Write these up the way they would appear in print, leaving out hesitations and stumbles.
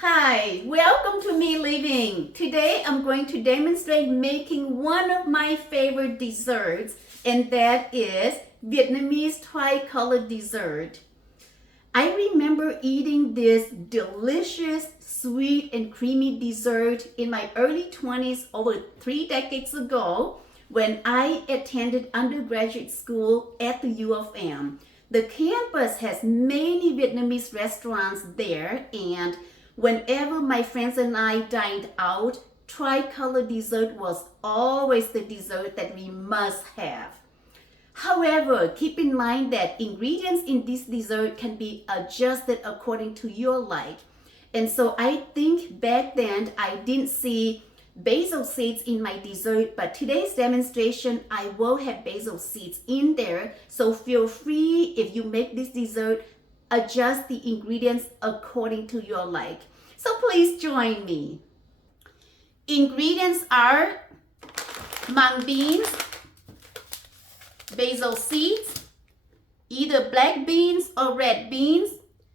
Hi, welcome to Me Living. Today I'm going to demonstrate making one of my favorite desserts, and that is Vietnamese tricolor dessert. I remember eating this delicious, sweet, and creamy dessert in my early 20s over 3 decades ago when I attended undergraduate school at the U of M. The campus has many Vietnamese restaurants there, and whenever my friends and I dined out, tricolor dessert was always the dessert that we must have. However, keep in mind that ingredients in this dessert can be adjusted according to your like. And so I think back then I didn't see basil seeds in my dessert, but today's demonstration I will have basil seeds in there. So feel free, if you make this dessert, adjust the ingredients according to your like. So please join me. Ingredients are mung beans, basil seeds, either black beans or red beans,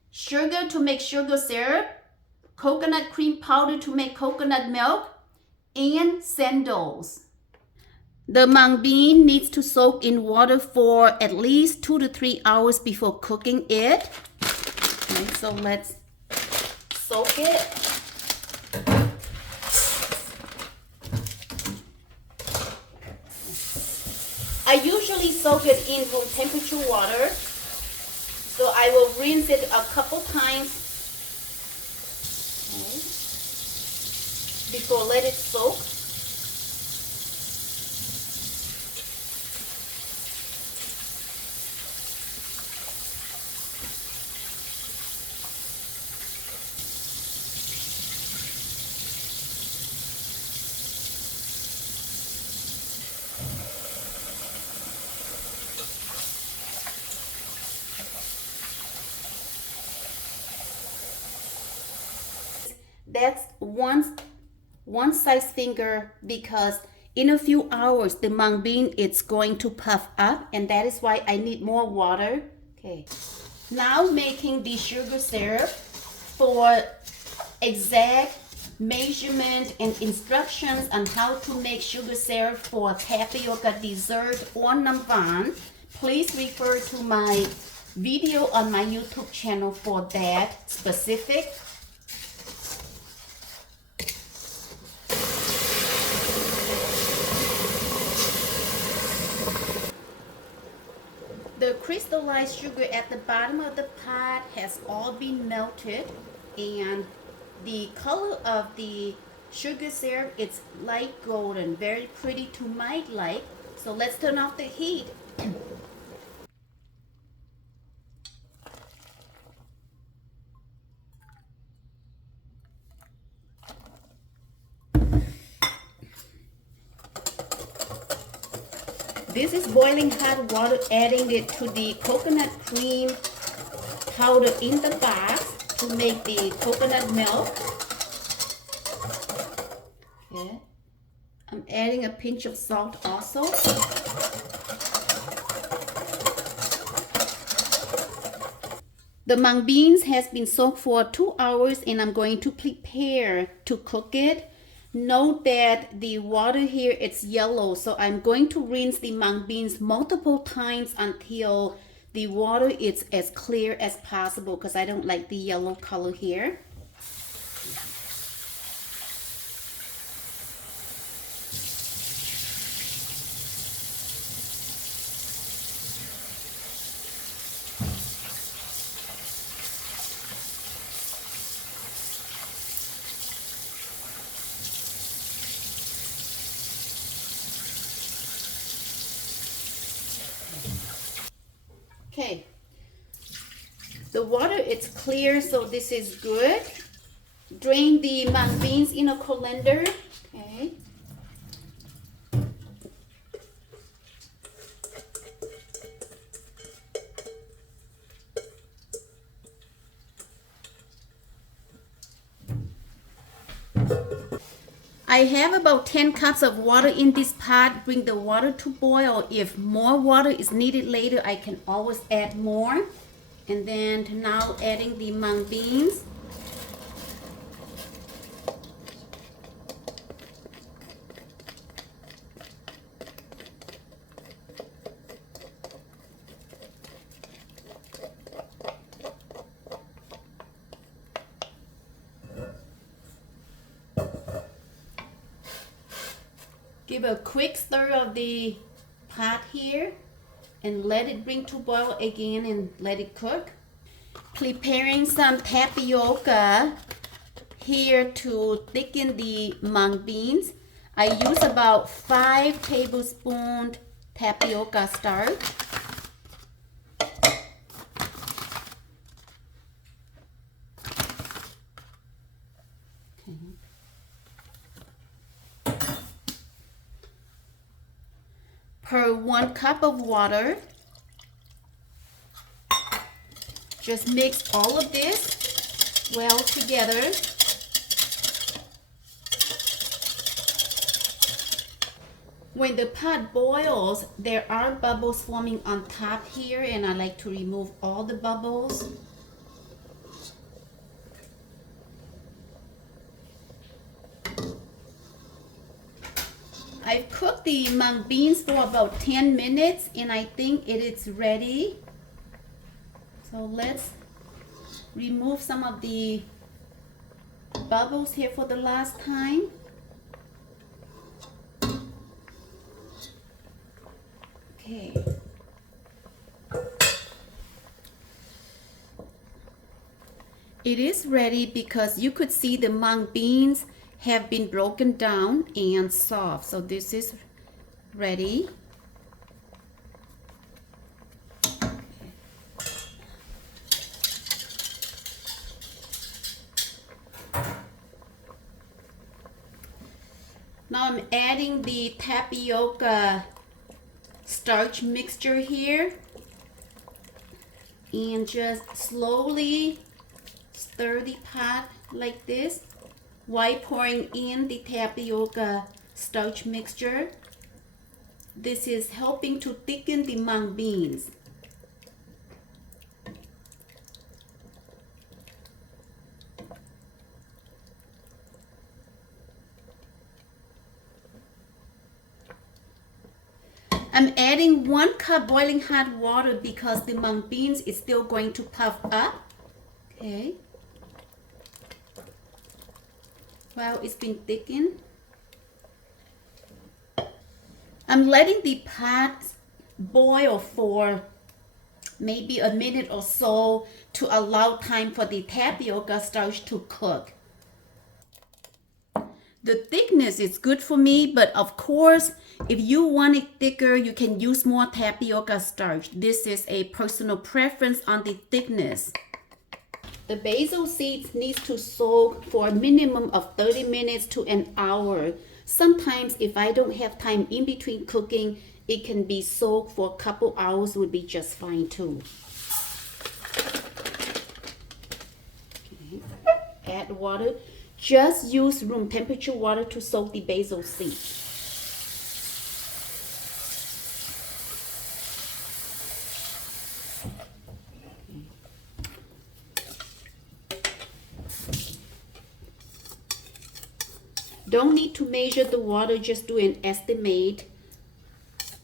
sugar to make sugar syrup, coconut cream powder to make coconut milk, and sandals. The mung bean needs to soak in water for at least 2 to 3 hours before cooking it. Okay, so let's soak it. I usually soak it in room temperature water, so I will rinse it a couple times before let it soak. That's one size finger, because in a few hours the mung bean it's going to puff up, and that is why I need more water. Okay, now making the sugar syrup. For exact measurement and instructions on how to make sugar syrup for tapioca dessert or nam van, please refer to my video on my YouTube channel for that specific. The crystallized sugar at the bottom of the pot has all been melted, and the color of the sugar syrup, it's light golden, very pretty to my like. So let's turn off the heat. This is boiling hot water, adding it to the coconut cream powder in the box to make the coconut milk. Okay. I'm adding a pinch of salt also. The mung beans has been soaked for 2 hours, and I'm going to prepare to cook it. Note that the water here, it's yellow, so I'm going to rinse the mung beans multiple times until the water is as clear as possible, because I don't like the yellow color here. Okay, the water it's clear, so this is good. Drain the mung beans in a colander. Okay. I have about 10 cups of water in this pot. Bring the water to boil. If more water is needed later, I can always add more. And then now adding the mung beans. Give a quick stir of the pot here and let it bring to boil again and let it cook. Preparing some tapioca here to thicken the mung beans. I use about 5 tablespoons tapioca starch. Per 1 cup of water. Just mix all of this well together. When the pot boils, there are bubbles forming on top here, and I like to remove all the bubbles. I've cooked the mung beans for about 10 minutes and I think it is ready. So let's remove some of the bubbles here for the last time. Okay. It is ready because you could see the mung beans have been broken down and soft. So this is ready. Now I'm adding the tapioca starch mixture here and just slowly stir the pot like this while pouring in the tapioca starch mixture. This is helping to thicken the mung beans. I'm adding 1 cup boiling hot water because the mung beans is still going to puff up. Okay. Well, it's been thickened. I'm letting the pot boil for maybe a minute or so to allow time for the tapioca starch to cook. The thickness is good for me, but of course, if you want it thicker, you can use more tapioca starch. This is a personal preference on the thickness. The basil seeds need to soak for a minimum of 30 minutes to an hour. Sometimes if I don't have time in between cooking, it can be soaked for a couple hours would be just fine too. Okay. Add water. Just use room temperature water to soak the basil seeds. Don't need to measure the water, just do an estimate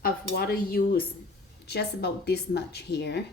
of water used, just about this much here.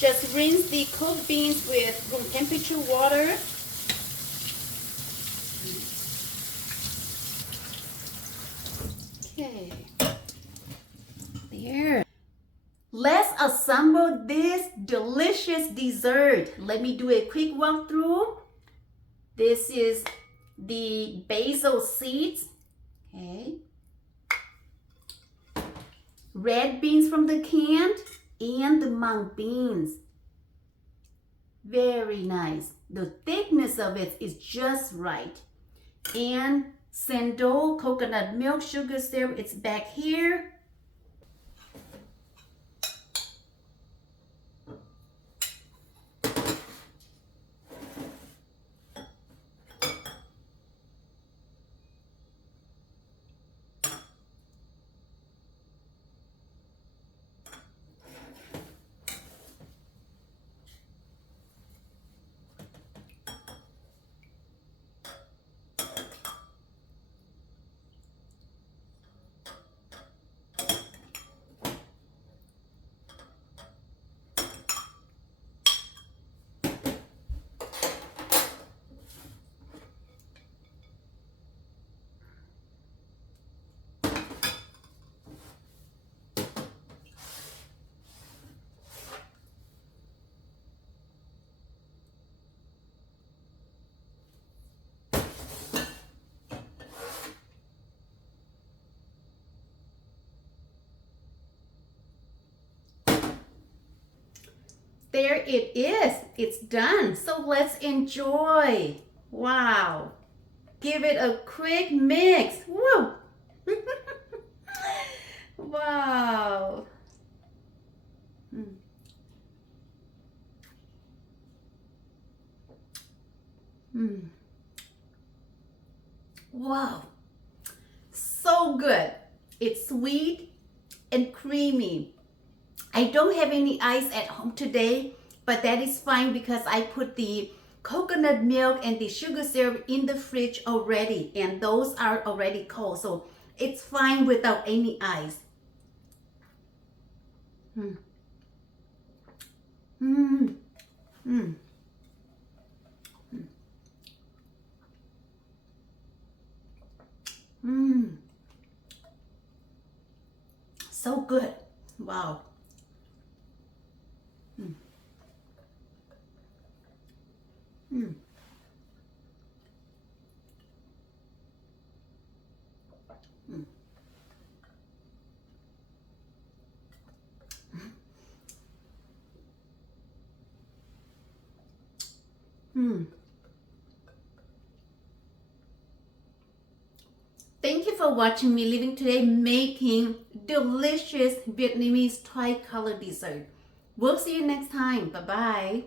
Just rinse the cooked beans with room temperature water. Okay. There. Let's assemble this delicious dessert. Let me do a quick walkthrough. This is the basil seeds. Okay. Red beans from the can and the mung beans. Very nice. The thickness of it is just right. And Sando coconut milk sugar syrup, it's back here. There it is. It's done. So let's enjoy. Wow. Give it a quick mix. Woo! Wow. Mm. Mm. Wow. So good. It's sweet and creamy. I don't have any ice at home today, but that is fine because I put the coconut milk and the sugar syrup in the fridge already, and those are already cold, so it's fine without any ice. Mm. Mm. Mm. Mm. So good. Wow. Mm. Mm. Mm. Mm. Thank you for watching me living today making delicious Vietnamese tricolor dessert. We'll see you next time. Bye-bye.